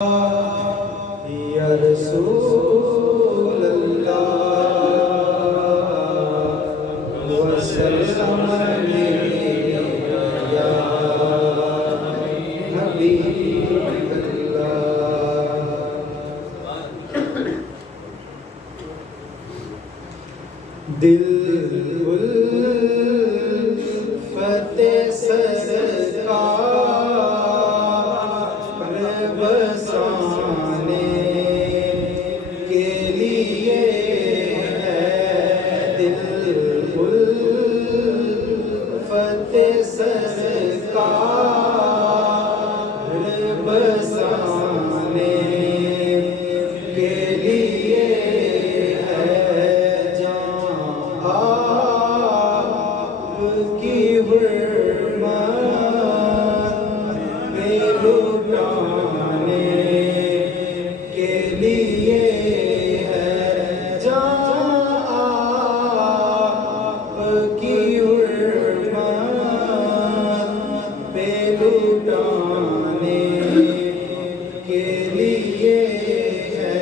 یا رسول اللہ وسلم علیہ یا حبیب اللہ۔ دل الفت سرکار بسانے کے لیے ہے، دل الفت سرکار بسانے کے لیے ہے، جہاں آپ کی حرمت میں لٹانے کے لیے ہے، جہاں آپ کی حرمت پہ لٹانے کے لیے ہے۔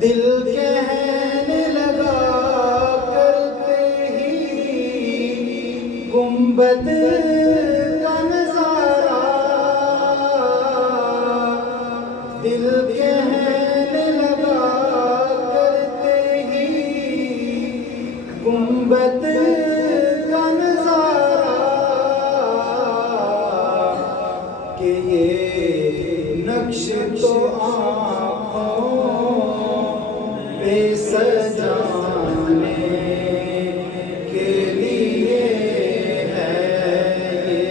دل کہنے لگا کرتے ہی گنبد کا نظارہ، دل کہنے لگا کرتے ہی گنبد کا نظارہ، کہ یہ نقش تو آنکھوں پہ سجانے کے لیے ہے، یہ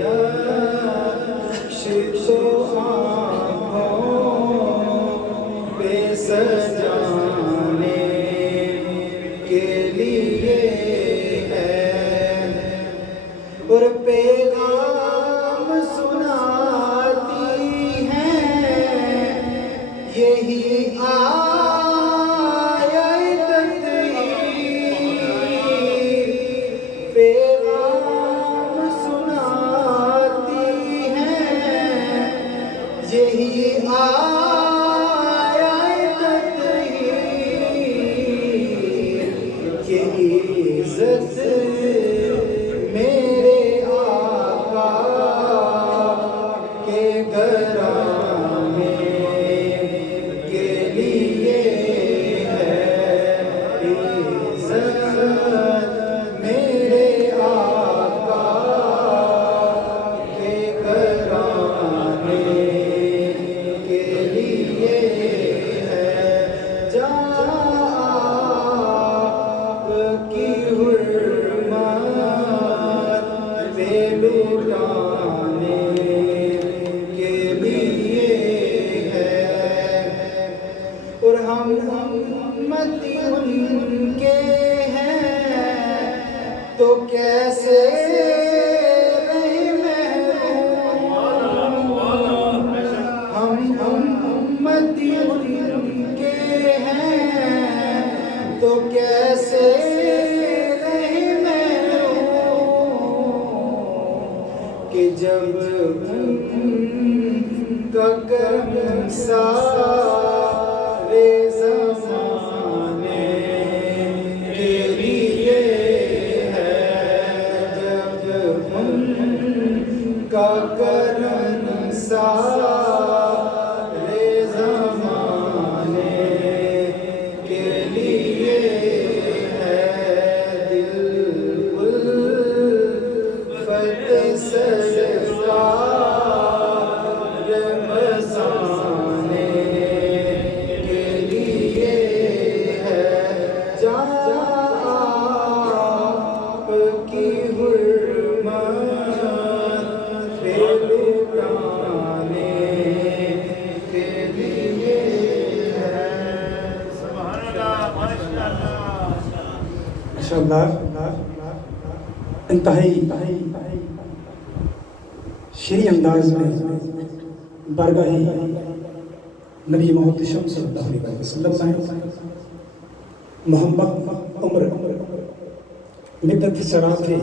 نقش تو آنکھوں پہ سجانے کے لیے ہے، اور پیغام سناتی ہیں یہی آیت تطہیر، پیغام سناتی ہیں یہی آیت تطہیر، کہ عزت میرے آقا کے گھرانے کے لیے ہے، عزت میرے آقا کے گھرانے کے لیے ہے، جہاں آپ کی حرمت پہ لٹانے کے لیے ہے، اور ہم امتی ان کے ہیں تو کیسے رہیں محروم، ہم امتی ان کے ہیں تو کیسے رہیں محروم، کہ جب ان کا کرم سارے زمانے کے لیے ہے، جب ان کا کرم سارے زمانے کے لیے ہے، دل الفت سرکار بسانے کے لیے ہے، جہاں آپ کی حرمت پہ لٹانے کے لیے ہے۔ ماشاءاللہ، انتہائی شیریں انداز میں بارگاہ نبی محتشم صلی اللہ علیہ وسلم میں محمد عمر مدت سرات ہے